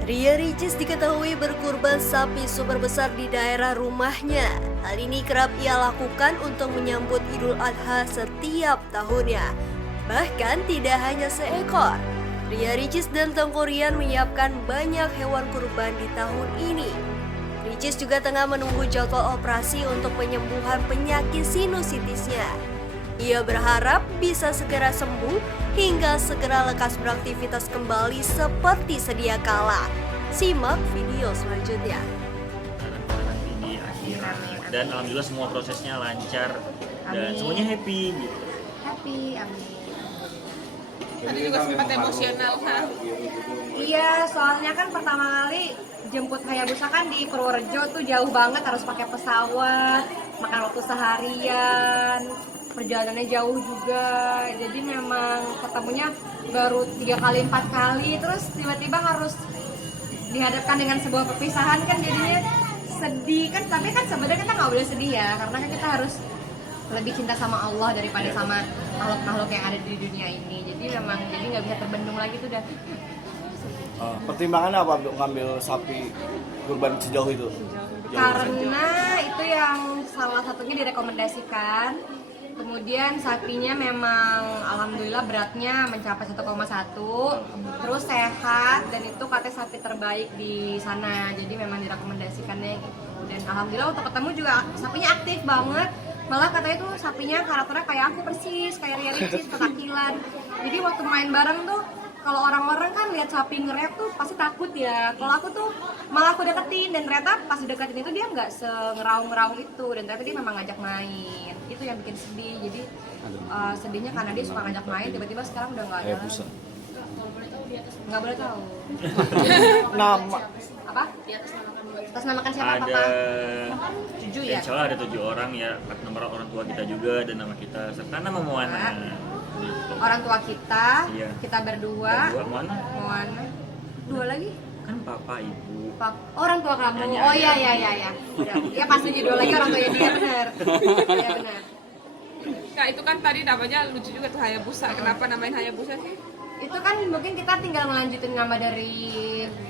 Ria Ricis diketahui berkurban sapi super besar di daerah rumahnya. Hal ini kerap ia lakukan untuk menyambut Idul Adha setiap tahunnya. Bahkan tidak hanya seekor. Ria Ricis dan Teuku Ryan menyiapkan banyak hewan kurban di tahun ini. Ricis juga tengah menunggu jadwal operasi untuk penyembuhan penyakit sinusitisnya. Ia berharap bisa segera sembuh hingga segera lekas beraktivitas kembali seperti sedia kala. Simak video selanjutnya. Nanti di akhirat dan alhamdulillah semua prosesnya lancar dan semuanya happy gitu. Happy, amin. Tadi juga sempat emosional kan? Iya, soalnya kan pertama kali jemput Hayabusa kan di Purworejo tuh jauh banget, harus pakai pesawat, makan waktu seharian, perjalanannya jauh juga. Jadi memang ketemunya baru 3 kali 4 kali, terus tiba-tiba harus dihadapkan dengan sebuah perpisahan kan jadinya sedih kan. Tapi kan sebenarnya kita nggak boleh sedih ya, karena kan kita harus lebih cinta sama Allah daripada sama makhluk-makhluk yang ada di dunia ini. Jadi memang jadi nggak bisa terbendung lagi tuh dah. Pertimbangannya apa untuk ngambil sapi kurban sejauh itu? Karena itu yang salah satunya direkomendasikan. Kemudian sapinya memang alhamdulillah beratnya mencapai 1,1, terus sehat dan itu katanya sapi terbaik di sana. Jadi memang direkomendasikannya gitu. Dan alhamdulillah untuk ketemu juga sapinya aktif banget. Malah katanya tuh sapinya karakternya kayak aku persis, kayak Ria Ricis, ketakilan. Jadi waktu main bareng tuh kalau orang-orang kan lihat sapi nge-rap tuh pasti takut ya. Kalau aku tuh malah aku deketin dan ternyata pas deketin itu dia nggak se-ngeraung-ngeraung itu dan ternyata dia memang ngajak main. Itu yang bikin sedih. Jadi sedihnya karena dia suka ngajak main, tiba-tiba sekarang udah nggak ada. Nggak boleh tahu. Nama Apa? Atas namakan siapa Ada papa? 7 ya. insya Allah ada 7 orang ya, nomor orang tua kita juga dan nama kita serta nama Moana. Gitu. Orang tua kita, Iya. kita berdua, Dua Moana Moana, 2 lagi. kan papa ibu. Orang tua kamu. Nyanyi Oh aja. iya. Ya pasti judul lagi orang tuanya dia benar. Iya benar. Kak, itu kan tadi namanya lucu juga tuh Hayabusa. Kenapa namain Hayabusa sih? Itu kan mungkin kita tinggal ngelanjutin nama dari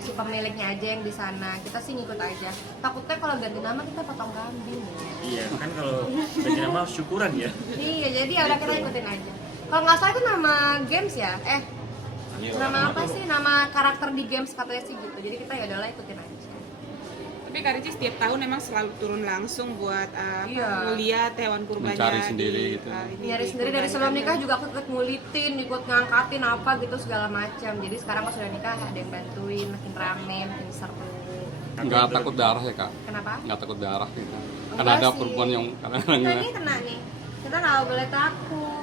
si pemiliknya aja yang di sana. Kita sih ngikut aja. Takutnya kalau ganti nama kita potong kambing. Iya kan kalau ganti nama syukuran ya. Iya, jadi ya udah kita ikutin aja. Kalau nggak salah itu nama games ya? Nama apa sih? Nama karakter di games katanya sih gitu. Jadi kita ya udahlah ikutin aja. Tapi Kak Ricis setiap tahun emang selalu turun langsung buat Iya. ngeliat hewan kurbannya. Mencari sendiri gitu. Nyari sendiri dari sebelum nikah juga aku ikut ngulitin, ikut ngangkatin apa gitu segala macam. Jadi sekarang pas sudah nikah ada yang bantuin, makin rame, makin seru. Nggak takut darah ya kak? Kenapa? Nggak takut darah kita. Enggak Karena ada sih. perempuan yang Kita ini kena nih. Kita nggak boleh takut.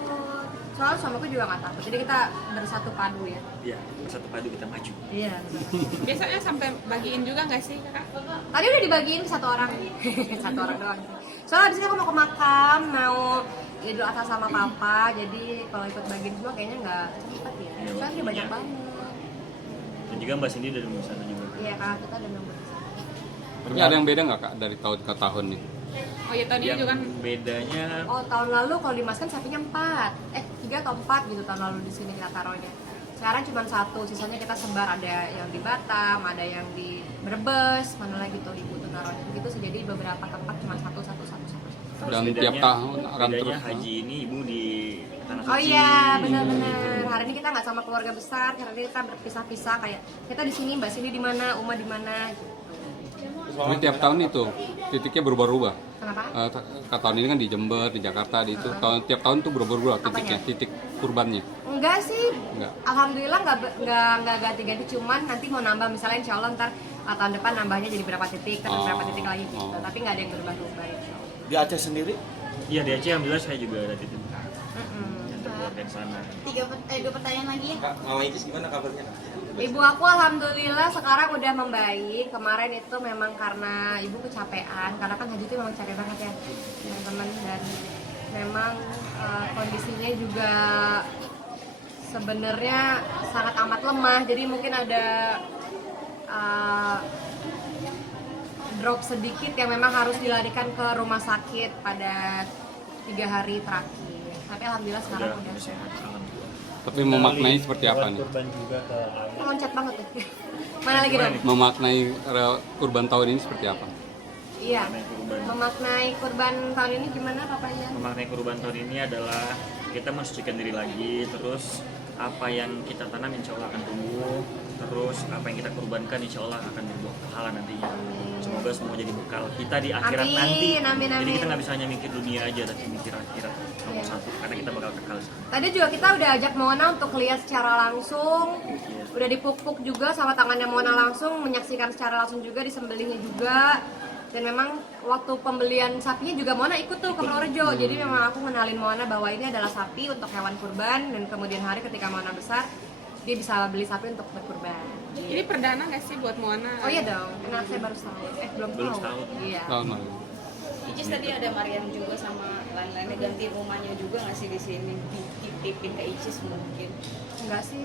Soalnya suamiku juga nggak takut. Jadi kita bersatu padu ya. Iya, satu padu kita maju. Iya. Biasanya sampai bagiin juga nggak sih Kak? Tadi udah dibagiin ke 1 orang. 1 orang doang. Soalnya abis ini aku mau ke makam, mau Idul Adha sama papa. Jadi kalau ikut bagiin semua kayaknya nggak cepet ya. Iya, Soalnya dia banyak iya. banget. Dan juga Mbak Cindy dari sana juga. Iya kak, kita udah nunggu. Tapi ada yang beda nggak kak dari tahun ke tahun nih? Oh ya tahun ini Yang juga kan bedanya Oh tahun lalu kalau di Mas kan sapinya 4, 3 atau 4 gitu tahun lalu di sini kita taruhnya. Sekarang cuma 1, sisanya kita sebar, ada yang di Batam, ada yang di Brebes, mana lagi tuh Ibu tuh naruhnya. Begitu sih, jadi beberapa tempat cuma satu. Dan bedanya- tiap tahun akan bedanya terus. haji ini ibu di tanah suci. Oh iya benar-benar. Hari ini kita nggak sama keluarga besar, hari ini kita berpisah-pisah kayak kita di sini, Mbak Cindy di mana, Uma di mana. Gitu. Tapi tiap tahun itu titiknya berubah-ubah. Kenapa? Tahun ini kan di Jember, di Jakarta, di itu tiap tahun tuh berubah-ubah titiknya, titik kurbannya. Enggak sih. Enggak. Alhamdulillah nggak ganti-ganti, cuman nanti mau nambah misalnya insya Allah ntar tahun depan nambahnya jadi berapa titik, terus berapa titik lagi gitu. Oh. Tapi nggak ada yang berubah-ubah insya Allah. di Aceh sendiri? Iya di Aceh alhamdulillah saya juga ada titip Mm-mm. yang keluarga di sana. 2 pertanyaan lagi ya. Kak, Mama Icis gimana kabarnya? Ibu aku alhamdulillah sekarang udah membaik. Kemarin itu memang karena ibu kecapean, karena kan haji itu memang capek banget ya teman-teman, dan memang kondisinya juga sebenarnya sangat amat lemah. Jadi mungkin ada drop sedikit yang memang harus dilarikan ke rumah sakit pada 3 hari terakhir. Tapi alhamdulillah sekarang udah sehat. Alhamdulillah. Tapi memaknai seperti apa nih? Kurban juga ke Loncat banget ya. Mana lagi dong? Memaknai kurban tahun ini seperti apa? Iya. kurban. Memaknai kurban tahun ini gimana papanya? Memaknai kurban tahun ini adalah kita mensucikan diri lagi, terus apa yang kita tanam insya Allah akan tumbuh, terus apa yang kita kurbankan insya Allah akan berbuah pahala nantinya. Semoga semua jadi bekal kita di akhirat Amin, nanti. amin, Jadi amin. kita nggak bisa hanya mikir dunia aja, tapi mikir akhirat nomor Iya. satu, karena kita bakal kekal. Tadi juga kita udah ajak Mona untuk lihat secara langsung. Udah dipuk-puk juga sama tangannya Mona langsung, menyaksikan secara langsung juga, disembelihnya juga. Dan memang waktu pembelian sapinya juga Mona ikut tuh ke Purworejo. Jadi memang aku kenalin Mona bahwa ini adalah sapi untuk hewan kurban, dan kemudian hari ketika Mona besar dia bisa beli sapi untuk berkurban. Ini perdana nggak sih buat Moana? Oh iya dong, karena saya baru tahu. Belum Belum tahu. tahu. Iya. Tahun lalu. Icis tadi ada Mariam juga sama lain-lainnya, ganti rumahnya juga nggak sih di sini, dititipin ke Icis mungkin. Enggak sih.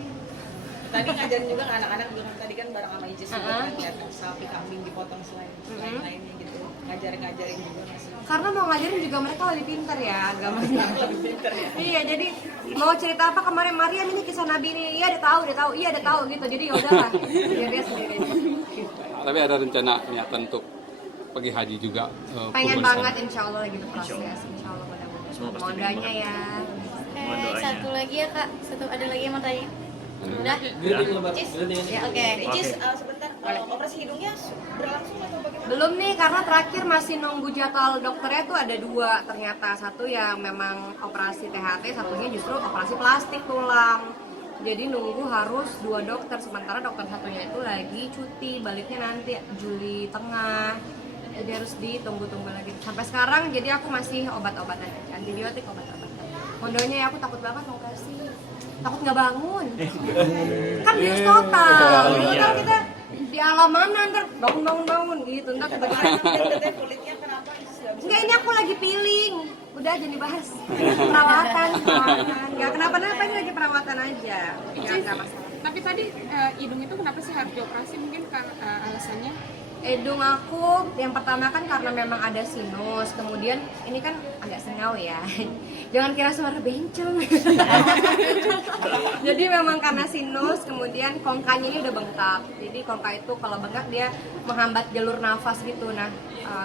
Tadi ngajarin juga ke anak-anak juga kan, tadi kan bareng sama Icis juga Uh-huh. kan, lihat sapi kambing dipotong selain lain-lainnya gitu, ngajarin juga nggak sih? Karena mau ngajarin juga mereka lebih pintar ya agamanya. Lebih pinter ya. Iya, jadi mau cerita apa kemarin Mariam ini kisah Nabi ini, iya dia tahu, iya dia tahu gitu. Jadi ya udahlah, biar dia sendiri. Tapi ada rencana niatan untuk pergi haji juga. Pengen kurban banget sana. insya Allah lagi berproses, insya Allah mudah-mudahan. Semua pasti Mohon pengen doanya banget. ya. Mohon doanya. Satu lagi ya kak, ada lagi yang mau tanya. Udah? Ya. Icis? Ya oke. Icis sebentar, operasi hidungnya berlangsung atau bagaimana? Belum nih, karena terakhir masih nunggu jadwal dokternya tuh ada dua ternyata. Satu yang memang operasi THT, satunya justru operasi plastik tulang. Jadi nunggu harus dua dokter, sementara dokter satunya itu lagi cuti, baliknya nanti Juli tengah. Jadi harus ditunggu-tunggu lagi. Sampai sekarang jadi aku masih obat-obatan aja, antibiotik, obat-obatan. Mondonya ya aku takut banget operasi. Takut nggak bangun. Kan bius total. Jadi Iya. kan kita di alam mana ntar bangun gitu. Ntar tiba-tiba Katanya kulitnya kenapa Icis nggak bisa? enggak, ini aku lagi peeling. Udah jadi bahas. Perawatan. Enggak kenapa-napa, ini lagi perawatan aja. Enggak masalah. Tapi tadi hidung itu kenapa sih harus dioperasi? Mungkin alasannya? Hidung aku yang pertama kan karena memang ada sinus, kemudian ini kan agak sengau ya. Jangan kira suara bencong. Jadi memang karena sinus, kemudian kongkanya ini udah bengkak. Jadi kongka itu kalau bengkak dia menghambat jalur nafas gitu. Nah,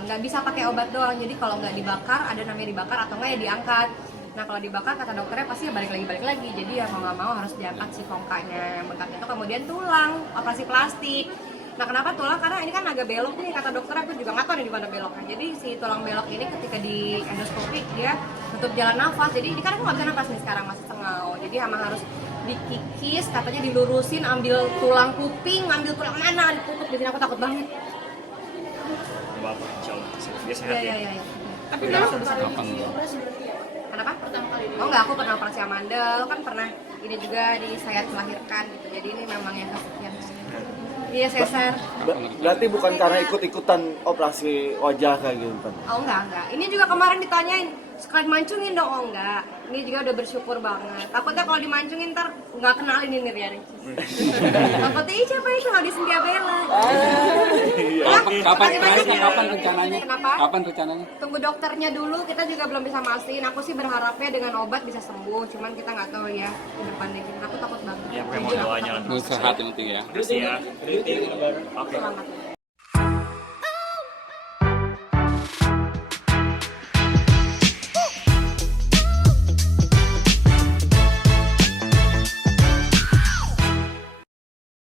nggak bisa pakai obat doang. Jadi kalau nggak dibakar, ada namanya dibakar atau nggak ya diangkat. Nah kalau dibakar kata dokternya pasti balik lagi. Jadi ya mau nggak mau harus diangkat si kongkanya yang bengkak itu, kemudian tulang, operasi plastik. Nah kenapa tulang? Karena ini kan agak belok nih, kata dokter, aku juga nggak tahu nih di mana beloknya. Jadi si tulang belok ini ketika di endoskopi dia tutup jalan nafas. Jadi ini kan aku nggak bisa nafas nih sekarang, masih sengau. Jadi emang harus dikikis, katanya dilurusin, ambil tulang kuping, ambil tulang mana, ditutup. Jadi aku takut banget. Bapak, insya Allah. Dia sehat ya. Iya. Tapi memang Kapan? Kenapa? Oh enggak, aku pernah operasi amandel, kan pernah ini juga di sayat melahirkan gitu. Jadi ini memang yang kesekian. Iya, sesar. Berarti bukan karena ikut-ikutan operasi wajah kayak gitu kan? Oh enggak. Ini juga kemarin ditanyain, sekalian mancungin dong. Oh enggak. Ini juga udah bersyukur banget. Takutnya kalau dimancungin ntar nggak kenalin ini Rian. Takutnya ih siapa itu di Cynthia Bella. Kapan terakhirnya? Kapan rencananya? Kenapa? Kapan rencananya? Tunggu dokternya dulu, kita juga belum bisa mastiin. Aku sih berharapnya dengan obat bisa sembuh, cuman kita nggak tahu ya ke depannya. Aku takut banget. Ya, pakai mohon doanya lah. Sehat yang penting ya. Terus ya. Oke. Semangat.